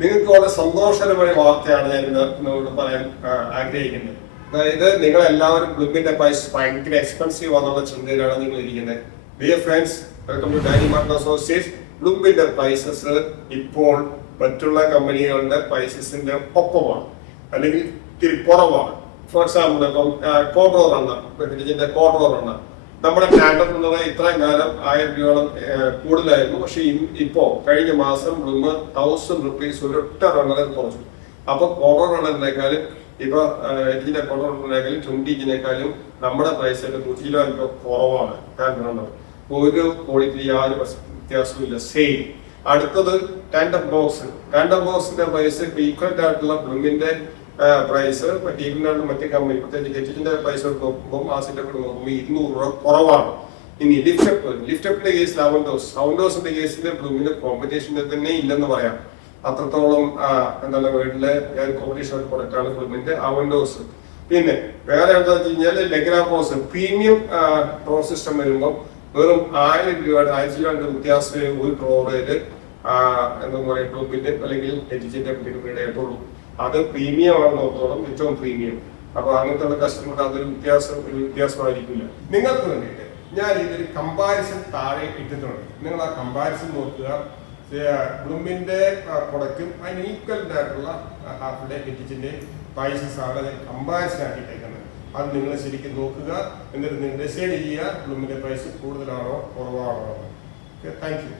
നിങ്ങൾക്ക് വളരെ സന്തോഷകരമായ വാർത്തയാണ് ഞാൻ നിങ്ങളോട് പറയാൻ ആഗ്രഹിക്കുന്നത്. അതായത് നിങ്ങൾ എല്ലാവരും ബ്ലൂമിന്റെ പ്രൈസ് ഭയങ്കര എക്സ്പെൻസീവ് ആണെന്നുള്ള ചിന്തയിലാണ് നിങ്ങൾ ഇരിക്കുന്നത്. Dear friends, welcome to Danny market associates. ബ്ലൂമിന്റെ പ്രൈസസ് ഇപ്പോൾ മറ്റുള്ള കമ്പനികളുടെ പ്രൈസസിന്റെ ഒപ്പമാണ്, അല്ലെങ്കിൽ ഇത്തിരി കുറവാണ്. ഫോർ എക്സാമ്പിൾ, ഇപ്പം കോഡ്രോർ എണ്ണ നമ്മുടെ സ്റ്റാൻഡേർഡ് എന്നത് ഇത്രയും കാലം 1000 രൂപയോളം കൂടുതലായിരുന്നു. പക്ഷെ ഇപ്പോ കഴിഞ്ഞ മാസം ബ്ലൂം 1000 rupees ഒരൊറ്റ റണ്ണറിൽ കുറച്ചു. അപ്പൊ കോഡ്രോർ എണ്ണേക്കാളും ഇപ്പൊ ഇതിന്റെ കോഡ്രോർ എണ്ണേക്കാളും 20 നമ്മുടെ പ്രൈസ് 100 രൂപ കുറവാണ്. ഒരു ക്വാളിറ്റി യാതൊരു വ്യത്യാസവും ഇല്ല, സെയിം. അടുത്തത് ടാൻഡം ബോക്സിന്റെ പ്രൈസ് ഈക്വൽ ആയിട്ടുള്ള ബ്ലൂമിന്റെ പ്രൈസ് മറ്റേ കമ്പനി പ്രത്യേകിച്ച് HHന്റെ പ്രൈസ് നോക്കുമ്പോൾ ആസിന്റെ കൂടെ നോക്കുമ്പോൾ 200 രൂപ കുറവാണ്. ഇനി ലിഫ്റ്റപ്പിന്റെ കേസിൽ അവൻഡോസിന്റെ കേസിൽ ബ്ലൂമിന്റെ കോമ്പറ്റീഷന്റെ തന്നെ ഇല്ലെന്ന് പറയാം. അത്രത്തോളം എന്താണ് വീട്ടിലെ കോമ്പറ്റീഷൻ പ്രൊഡക്റ്റ് ആണ് ബ്ലൂമിന്റെ അവൻഡോസ്. പിന്നെ വേറെ എന്താ വെച്ച് കഴിഞ്ഞാൽ ലെഗ്രാപോസ് പ്രീമിയം ഡ്രോ സിസ്റ്റം വരുമ്പോൾ വെറും 1000 രൂപയുടെ 1000 രൂപയുടെ വ്യത്യാസം ഒരു ഡ്രോയില് എന്താ പറയുക ബ്ലൂമിന്റെ അല്ലെങ്കിൽ HHന്റെ ആയിട്ടുള്ളൂ. അത് പ്രീമിയം ആണെന്നോർത്തോളം ഏറ്റവും പ്രീമിയം. അപ്പൊ അങ്ങനത്തെ കസ്റ്റമർക്ക് അതൊരു വ്യത്യാസമായിരിക്കില്ല. നിങ്ങൾക്ക് വേണ്ടിയിട്ട് ഞാൻ ഇതൊരു കമ്പാരിസൺ താഴെ ഇട്ടിട്ടുണ്ട്. നിങ്ങൾ ആ കമ്പാരിസൺ നോക്കുക. ബ്ലൂമിന്റെ പ്രൊഡക്റ്റും അതിന് ഈക്വൽ ആയിട്ടുള്ള ഹാഫിന്റെ HHന്റെ പ്രൈസസ് ആണ് കമ്പാരിസൺ ആക്കിയിട്ടേക്കുന്നത്. അത് നിങ്ങൾ ശരിക്കും നോക്കുക. എന്നിട്ട് നിങ്ങൾ ഡിസൈഡ് ചെയ്യുക ബ്ലൂമിന്റെ പ്രൈസ് കൂടുതലാണോ കുറവാണോ. Thank you.